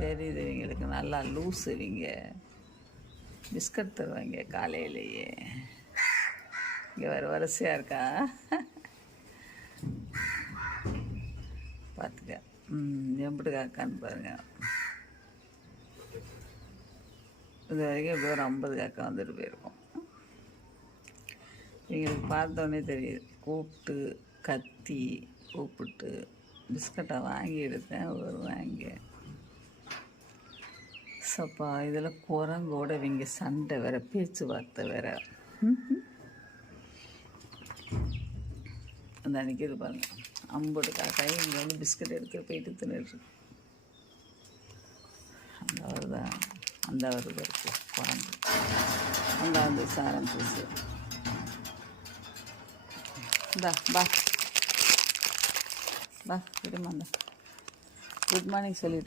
தெரியுது இவங்களுக்கு நல்லா லூஸ். இவங்க பிஸ்கட் தருவாங்க காலையிலேயே. இங்கே வரிசையாக இருக்கா பார்த்துக்க. எம்பிட்டு காக்கான்னு பாருங்கள். இது வரைக்கும் எப்படியோ ஒரு 50 காக்கா வந்துட்டு போயிருக்கோம். இவங்களுக்கு பார்த்தோன்னே தெரியுது. கூப்பிட்டு கத்தி கூப்பிட்டு பிஸ்கட்டை வாங்கி எடுத்தேன். ஒரு வாங்கி சப்பா இதில் குரங்கோட இவங்க சண்டை வேற, பேச்சுவார்த்தை வேற. அந்த அன்றைக்கி இது பாருங்க, 50 காக்காய் இங்கே வந்து பிஸ்கட் எடுத்து போயிட்டு தின்னுட்டு. அந்த வருது இருக்கு குரங்கு. அங்கே வந்து சாரம் பூசு. இந்தா பா பா விடுமா. குட் மார்னிங் சொல்லிட்டு